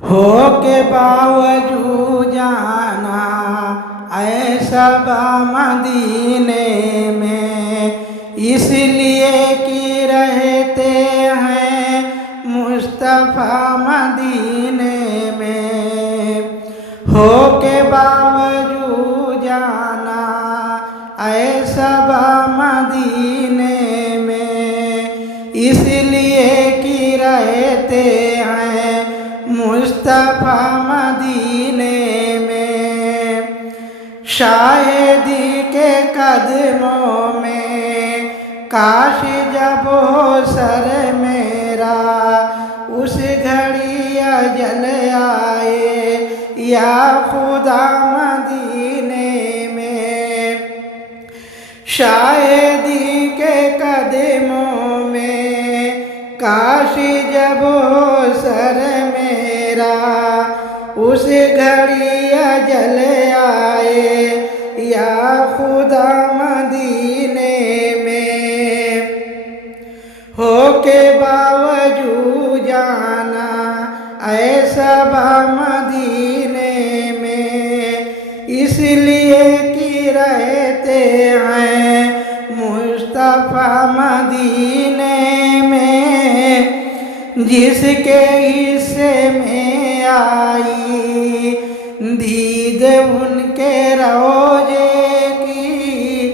हो के बावजूद जाना ऐसा मदीने में, इसलिए कि रहते हैं मुस्तफ़ा मदीने में। हो के बावजूद जाना ऐसा मदीने में, इसलिए कि रहते हैं मुस्तफ़ा मदीने में। शायदी के कदमों में काश जब हो सर मेरा, उस घड़ी अजल आए या खुदा मदीने में। शायदी के कदमों में काश जब हो सर मेरा, उस घड़ी अजल आए या खुदा मदीने में। हो के बावजूद जाना ऐसा मदीने में, इसलिए कि रहते हैं मुस्तफ़ा मदीने में। जिसके हिस्से में आई दीद उनके रोजे की,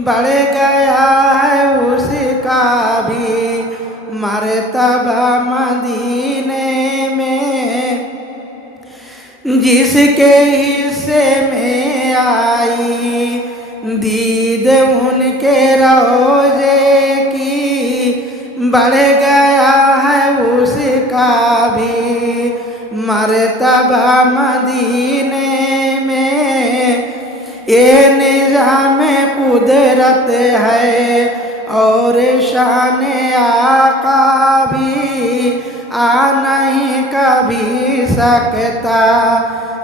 बढ़ गया है उसका भी मर्तबा मदीने में। जिसके हिस्से में आई दीद उनके रोजे की, बढ़ गया है उसका भी मर्तबा मदीने में। ये निज़ाम कुदरत है और शान आका भी, आ नहीं कभी सकता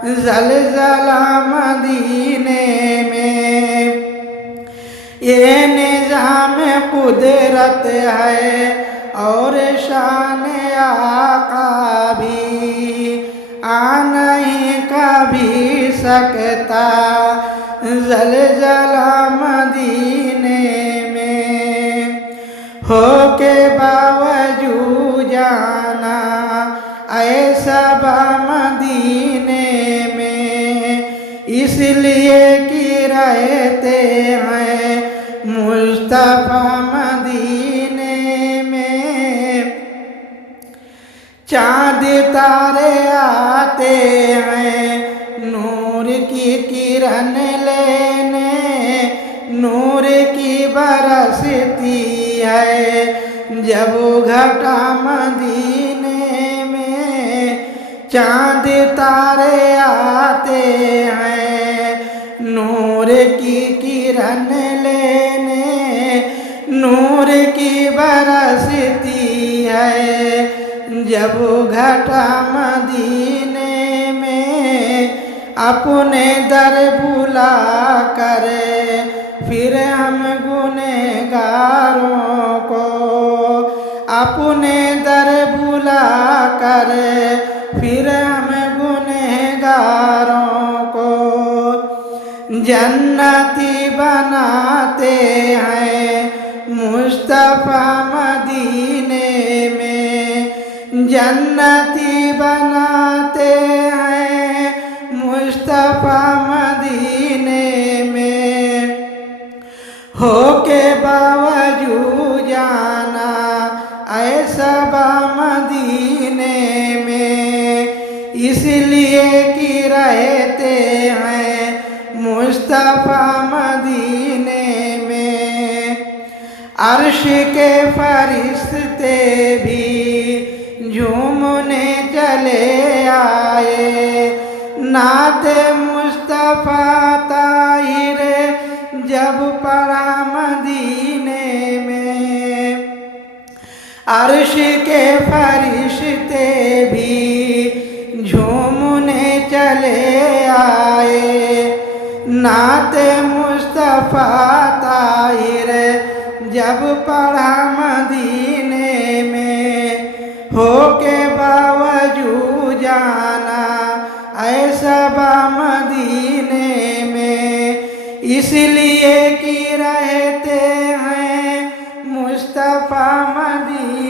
ज़लज़ला मदीने में। ये निज़ाम कुदरत है और शान आका भी, आ नहीं कभी सकता ज़लज़ला मदीने में। हो के बावजूद जाना ऐसा मदीने में, इसलिए कि रहते हैं मुस्तफ़ा मदीने में। चाँद तारे आते हैं नूर की किरण लेने, नूर की बरसती है जब घटा मदीने में। चाँद तारे आते हैं नूर की किरण लेने, नूर की बरसती है जब घटा मदीने में। अपने दर बुला कर फिर हम गुनहगारों को, अपने दर बुला कर फिर हम गुनहगारों को, जन्नती बनाते हैं मुस्तफ़ा मदीने में। जन्नती बनाते हैं मुस्तफ़ा मदीने में। हो के बावजूद जाना ऐसा मदीने में, इसलिए कि रहते हैं मुस्तफ़ा मदीने में। अर्श के फरिश्ते भी झूमने चले आए, नात मुस्तफ़ा ताहिर जब पढ़ा मदीने में। अर्श के फरिश्ते भी झूमने चले आए, नात मुस्तफ़ा ताहिर जब पढ़ा मदीने में। हो के बावजूद जाना इसलिए कि रहते हैं मुस्तफ़ा मदीने